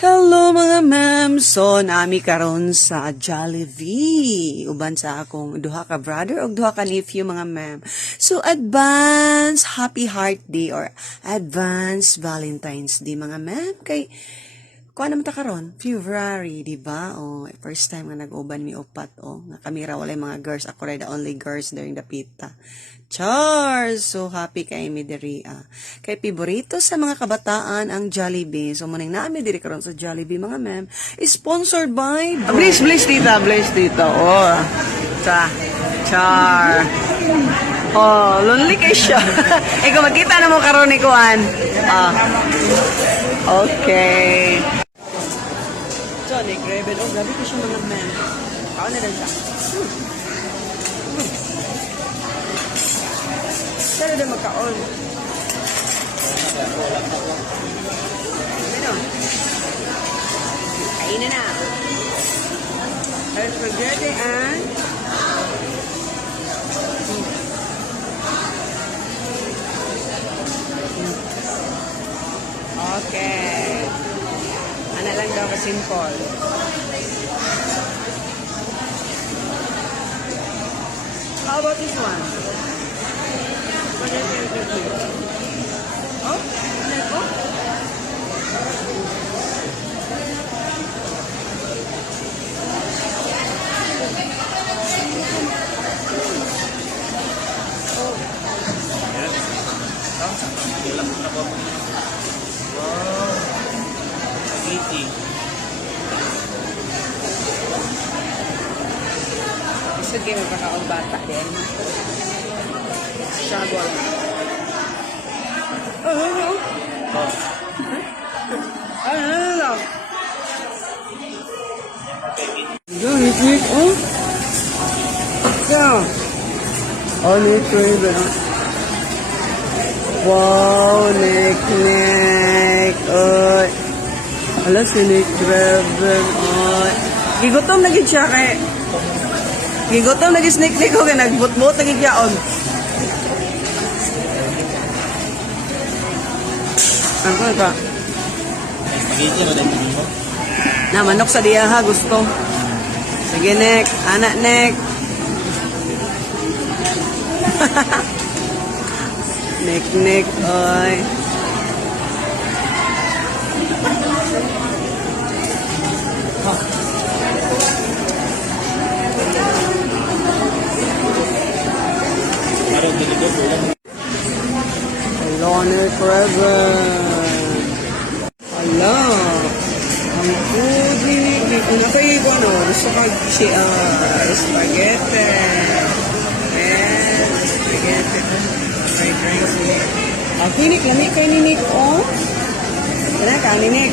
Hello mga ma'am! So, nami karon sa Jollibee. Uban sa akong duha ka brother o duha ka nephew mga ma'am. So, advance Happy Heart Day or advance Valentine's Day mga ma'am. Kay, kuha naman ta karon February, di ba? Oh, first time nga nag-uban mi upat. Oh, nga kami ra walay mga girls. Ako rin the only girls during the pita. Charles! So, happy kay mi diri. Kay paborito sa mga kabataan ang Jollibee. So, munang namin diri karon sa Jollibee, mga ma'am. Is sponsored by... Bless tita, bless tita. Oh, Char. Oh, lonely kay siya. Ikaw, magkita na mo karon ni Kuan. Okay. So, nag-rebel. Oh, grabe ko siya mga ma'am. Kaon na lang siya. Pero na magkaon. Ano? Kain na. There's spaghetti and... Okay. Ano lang daw ka-simple. How about this one? Oh, isod kayo magkakaong bata din. Struggle. Ano? Ano? Yo, hit, oh? Yeah. Oh, Nick Raven. Wow, Nick. Alas si Nick Raven. Gigutom na gid siya kay... Gigutom na gid Nick ko kay nagbut-but na gid yaon. Ano ka? Spaghetti no dahil mo. Na manok sa diya ha, gusto. Sige, Nek. Anak, Nek. Nek, oy. Araw dito ulam. Hello, Nek Raven. Hello. Ang food ni kung kayo ko no, gusto ka spaghetti. And spaghetti. Fried rice. Kinik, lami kay ni Nick, oh. Kaya ka ni Nick.